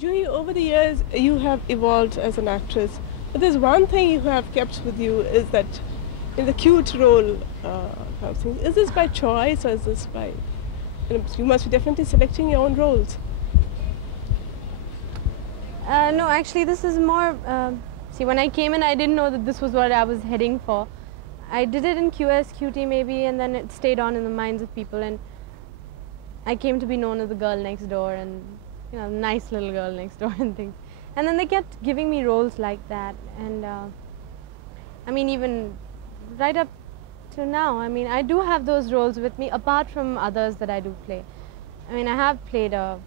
Juhi, over the years you have evolved as an actress, but there's one thing you have kept with you is that in the cute role kind of thing. Is this by choice or is this by, you must be definitely selecting your own roles? No, actually this is more, see when I came in I didn't know that this was what I was heading for. I did it in QS, QT maybe, and then it stayed on in the minds of people, and I came to be known as the girl next door and, you know, nice little girl next door and things. And then they kept giving me roles like that, and I mean even right up to now, I mean I do have those roles with me apart from others that I do play. I mean I have played a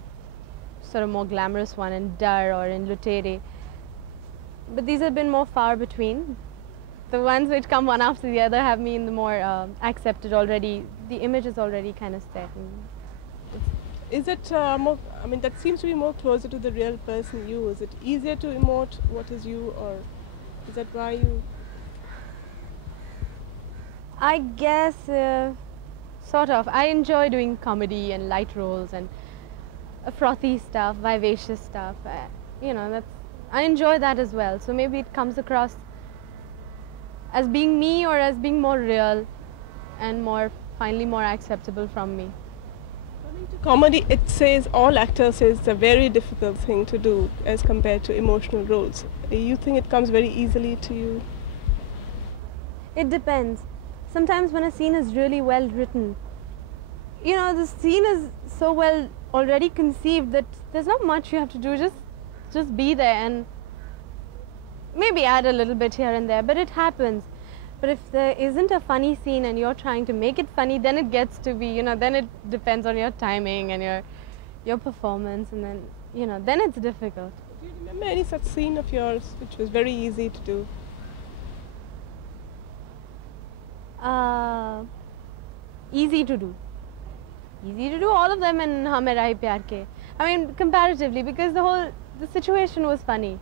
sort of more glamorous one in Darr or in Lootere, but these have been more far between. The ones which come one after the other have me in the more accepted already. The image is already kind of set. Is it more, I mean that seems to be more closer to the real person you. Is it easier to emote what is you, or is that why you? I guess sort of. I enjoy doing comedy and light roles and frothy stuff, vivacious stuff. You know, I enjoy that as well. So maybe it comes across as being me or as being more real and finally more acceptable from me. Coming to comedy, it says, all actors say it's a very difficult thing to do as compared to emotional roles. You think it comes very easily to you? It depends. Sometimes when a scene is really well written, you know, the scene is so well already conceived that there's not much you have to do, just be there and maybe add a little bit here and there, but it happens. But if there isn't a funny scene and you're trying to make it funny, then it gets to be, you know, then it depends on your timing and your performance, and then, you know, then it's difficult. Do you remember any such scene of yours which was very easy to do? Easy to do. Easy to do all of them in Hum Hai Pyar Ke. I mean, comparatively, because the situation was funny.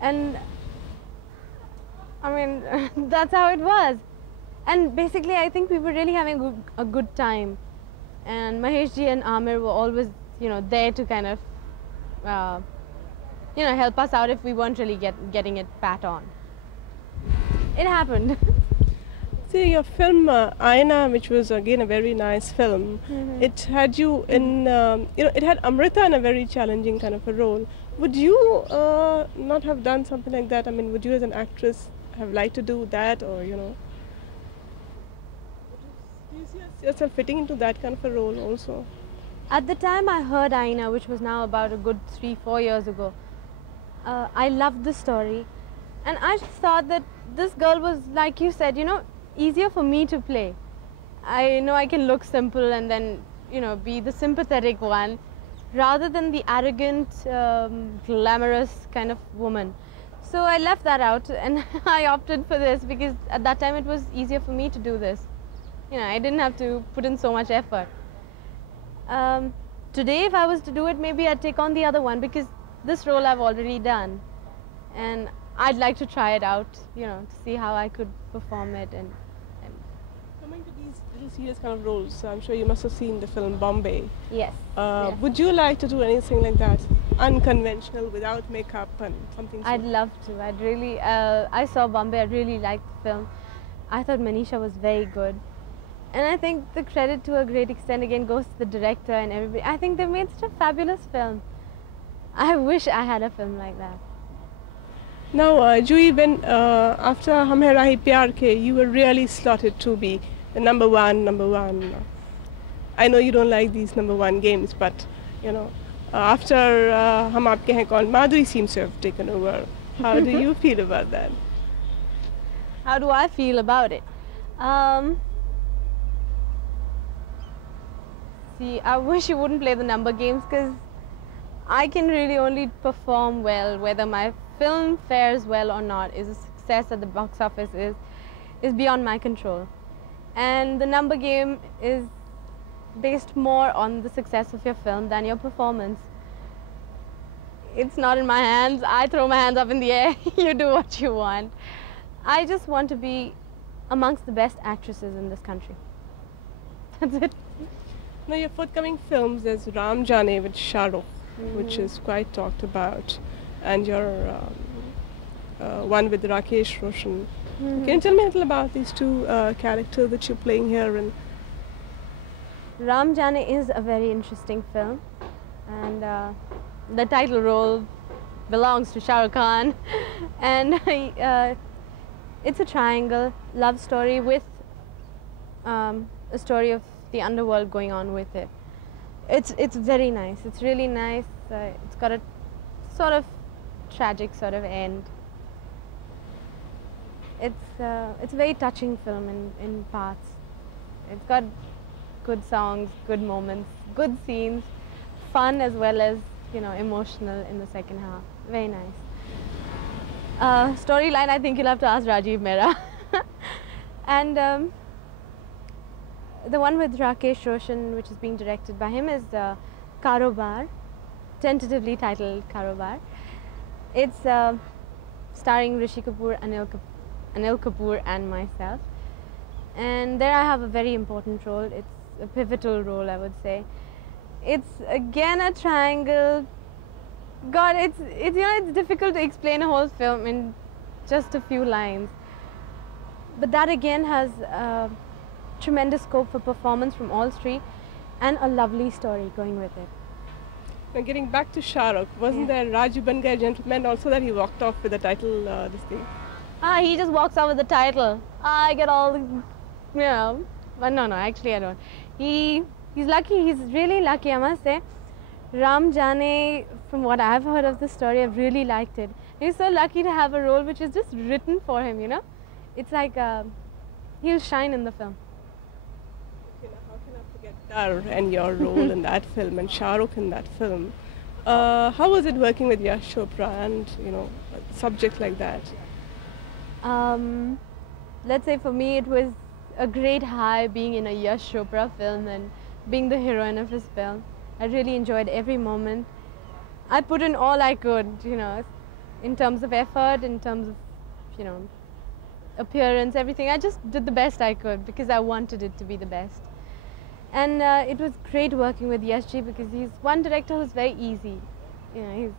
And I mean, that's how it was. And basically, I think we were really having a good time. And Mahesh ji and Amir were always, you know, there to kind of, you know, help us out if we weren't really getting it pat on. It happened. See, your film Aina, which was again a very nice film, it had you in, you know, it had Amrita in a very challenging kind of a role. Would you not have done something like that? I mean, would you as an actress have liked to do that, or, you know? Do you see yourself fitting into that kind of a role also? At the time I heard Aina, which was now about a good 3-4 years ago, I loved the story. And I just thought that this girl was, like you said, you know, easier for me to play. I know I can look simple and then, you know, be the sympathetic one, rather than the arrogant, glamorous kind of woman. So I left that out and I opted for this because at that time it was easier for me to do this. You know, I didn't have to put in so much effort. Today, if I was to do it, maybe I'd take on the other one because this role I've already done. And I'd like to try it out, you know, to see how I could perform it. And coming to these little serious kind of roles, I'm sure you must have seen the film Bombay. yes. Yes. Would you like to do anything like that? Unconventional, without makeup and something? I'd love to. I'd really, I saw Bombay, I really liked the film. I thought Manisha was very good. And I think the credit to a great extent again goes to the director and everybody. I think they made such a fabulous film. I wish I had a film like that. Now, Juhi, when after Hum Hai Pyar Ke, you were really slotted to be the number one. I know you don't like these number one games, but, you know, after Hum Aapke Hain Kaun, Madhuri seems to have taken over. How do you feel about that? How do I feel about it? See, I wish you wouldn't play the number games because I can really only perform well. Whether my film fares well or not, is a success at the box office is beyond my control. And the number game is based more on the success of your film than your performance. It's not in my hands. I throw my hands up in the air. You do what you want. I just want to be amongst the best actresses in this country. That's it. Now, your forthcoming films, there's Ram Jaane with Shah Rukh. which is quite talked about, and your one with Rakesh Roshan. Can you tell me a little about these two characters that you're playing here? And Ram Jane is a very interesting film, and the title role belongs to Shah Rukh Khan, and it's a triangle love story with a story of the underworld going on with it. It's very nice. It's really nice. It's got a sort of tragic sort of end. It's a very touching film in parts. It's got good songs, good moments, good scenes, fun as well as, you know, emotional in the second half. Very nice. Storyline, I think you'll have to ask Rajiv Mehra. And the one with Rakesh Roshan, which is being directed by him, is Karobar, tentatively titled Karobar. It's starring Rishi Kapoor, Anil Kapoor and myself. And there I have a very important role. It's a pivotal role, I would say. It's again a triangle. God, it's you know, it's difficult to explain a whole film in just a few lines. But that again has tremendous scope for performance from all three, and a lovely story going with it. now getting back to Shah Rukh, wasn't there Raju Ban Gaye Gentleman also that he walked off with the title, this thing? He just walks out with the title. I get all the, you know, but no, actually I don't. He's lucky, he's really lucky, I must say. Ram Jane, from what I've heard of the story, I've really liked it. He's so lucky to have a role which is just written for him, you know. It's like he'll shine in the film. Okay, now how can I forget Darr and your role in that film and Shah Rukh in that film? How was it working with Yash Chopra and, you know, a subject like that? Let's say for me it was a great high being in a Yash Chopra film and being the heroine of his film. I really enjoyed every moment. I put in all I could, you know, in terms of effort, in terms of, you know, appearance, everything. I just did the best I could because I wanted it to be the best. And it was great working with Yashji because he's one director who's very easy. You know,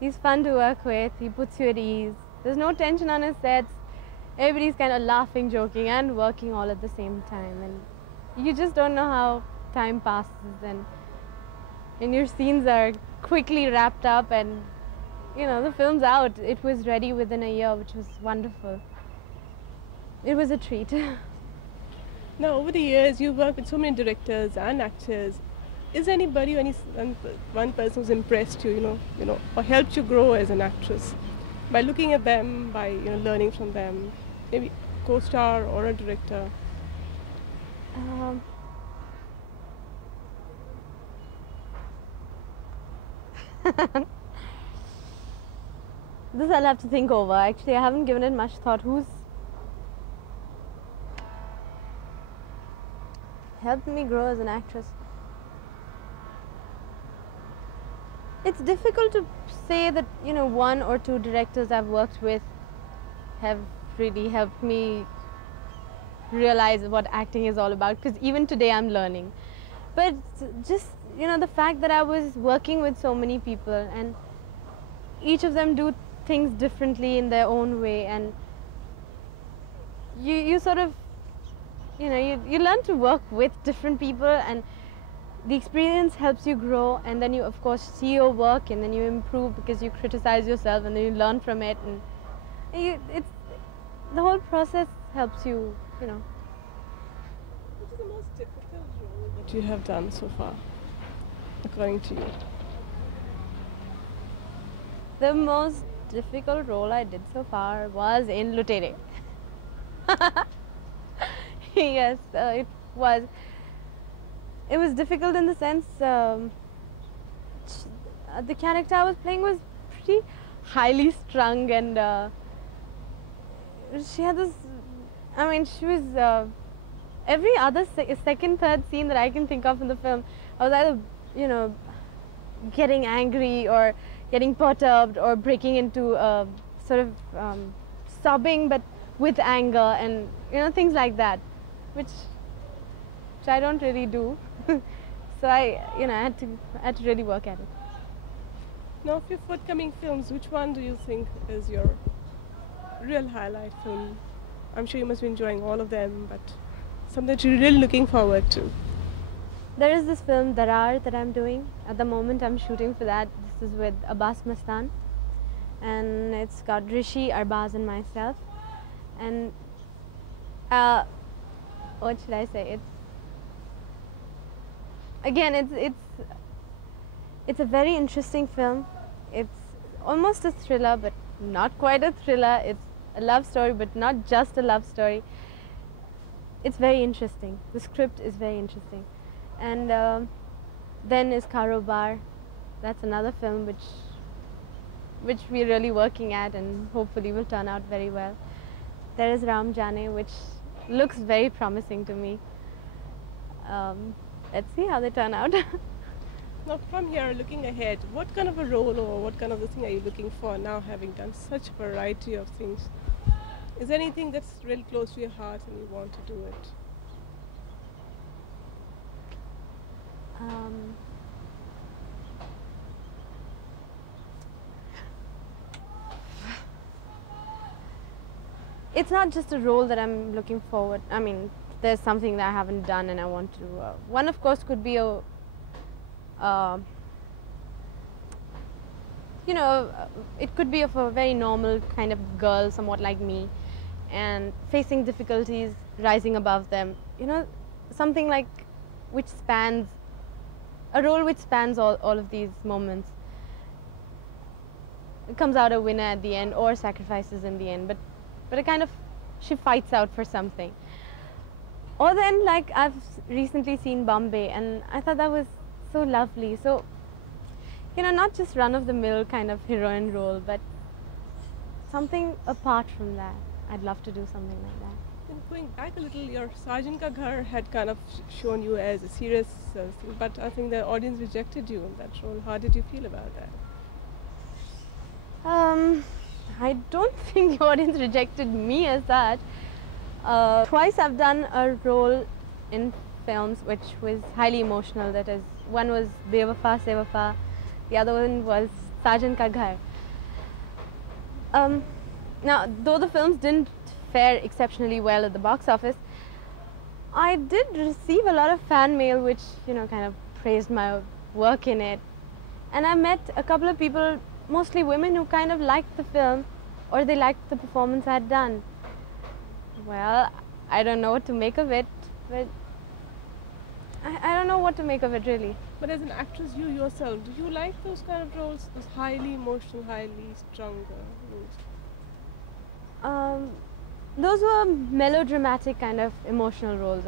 he's fun to work with. He puts you at ease. There's no tension on his sets. Everybody's kind of laughing, joking, and working all at the same time. And you just don't know how time passes, and your scenes are quickly wrapped up, and you know, the film's out. It was ready within a year, which was wonderful. It was a treat. Now, over the years, you've worked with so many directors and actors. Is there anybody, one person who's impressed you, you know, or helped you grow as an actress by looking at them, by, you know, learning from them, maybe co-star or a director? This I'll have to think over. Actually, I haven't given it much thought. Who's helped me grow as an actress? It's difficult to say that, you know, one or two directors I've worked with have really helped me realize what acting is all about, because even today I'm learning. But just, you know, the fact that I was working with so many people and each of them do things differently in their own way, and you sort of, you know, you learn to work with different people, and the experience helps you grow, and then you of course see your work and then you improve because you criticize yourself and then you learn from it, and it's the whole process helps you, you know. What is the most difficult role that you have done so far, according to you? The most difficult role I did so far was in Lootere. Yes, it was. It was difficult in the sense the character I was playing was pretty highly strung, and she had this, I mean, she was every other second, third scene that I can think of in the film, I was either, you know, getting angry or getting perturbed or breaking into sort of sobbing but with anger, and you know, things like that, which I don't really do. So I had to really work at it. Now, of your forthcoming films, which one do you think is your real highlight film? I'm sure you must be enjoying all of them, but something that you're really looking forward to. There is this film Darr that I'm doing. At the moment I'm shooting for that. This is with Abbas Mastan. And it's got Rishi, Arbaz and myself. And what should I say? It's a very interesting film. It's almost a thriller, but not quite a thriller. It's a love story, but not just a love story. It's very interesting. The script is very interesting. And then is Karobar. That's another film which we're really working at and hopefully will turn out very well. There is Ram Jane, which looks very promising to me. Let's see how they turn out. Now, from here, looking ahead, what kind of a role or what kind of a thing are you looking for now, having done such a variety of things? Is there anything that's really close to your heart and you want to do it? It's not just a role that I'm looking forward. I mean, there's something that I haven't done and I want to do. One, of course, could be a, it could be of a very normal kind of girl, somewhat like me, and facing difficulties, rising above them. You know, something like which spans, a role which spans all of these moments. It comes out a winner at the end or sacrifices in the end, but it kind of, she fights out for something. Or then, like, I've recently seen Bombay and I thought that was so lovely. So, you know, not just run-of-the-mill kind of heroine role, but something apart from that. I'd love to do something like that. And going back a little, your Sergeant Ka Ghar had kind of shown you as a serious thing, but I think the audience rejected you in that role. How did you feel about that? I don't think the audience rejected me as such. Twice I've done a role in films which was highly emotional. That is, one was Bewafa Se Wafa, the other one was Sergeant Ka Ghar. Now, though the films didn't fare exceptionally well at the box office, I did receive a lot of fan mail which, you know, kind of praised my work in it. And I met a couple of people, mostly women, who kind of liked the film or they liked the performance I had done. Well, I don't know what to make of it, but I don't know what to make of it, really. But as an actress, you yourself, do you like those kind of roles, those highly emotional, highly stronger roles? Those were melodramatic kind of emotional roles.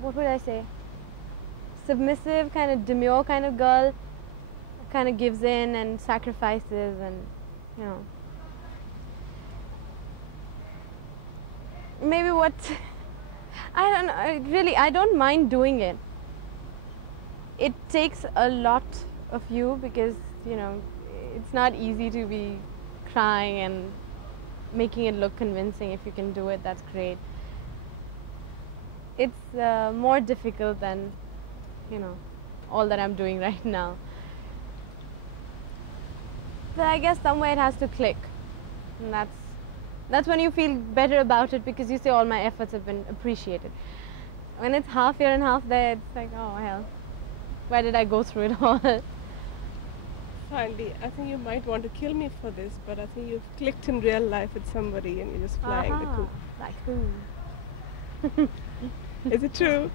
What would I say? Submissive, kind of demure kind of girl, kind of gives in and sacrifices, and, you know. Maybe what, I don't know, really, I don't mind doing it. It takes a lot of you because, you know, it's not easy to be crying and making it look convincing. If you can do it, that's great. It's more difficult than, you know, all that I'm doing right now. But I guess somewhere it has to click, and that's when you feel better about it, because you say all my efforts have been appreciated. When it's half here and half there, it's like, oh hell, why did I go through it all? Finally, I think you might want to kill me for this, but I think you've clicked in real life with somebody and you're just flying the coop. Like who? Is it true?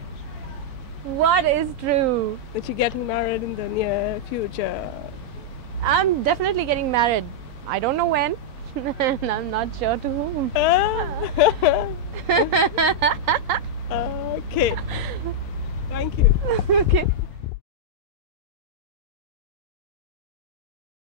What is true? That you're getting married in the near future? I'm definitely getting married. I don't know when. And I'm not sure to whom. Okay. Thank you. Okay.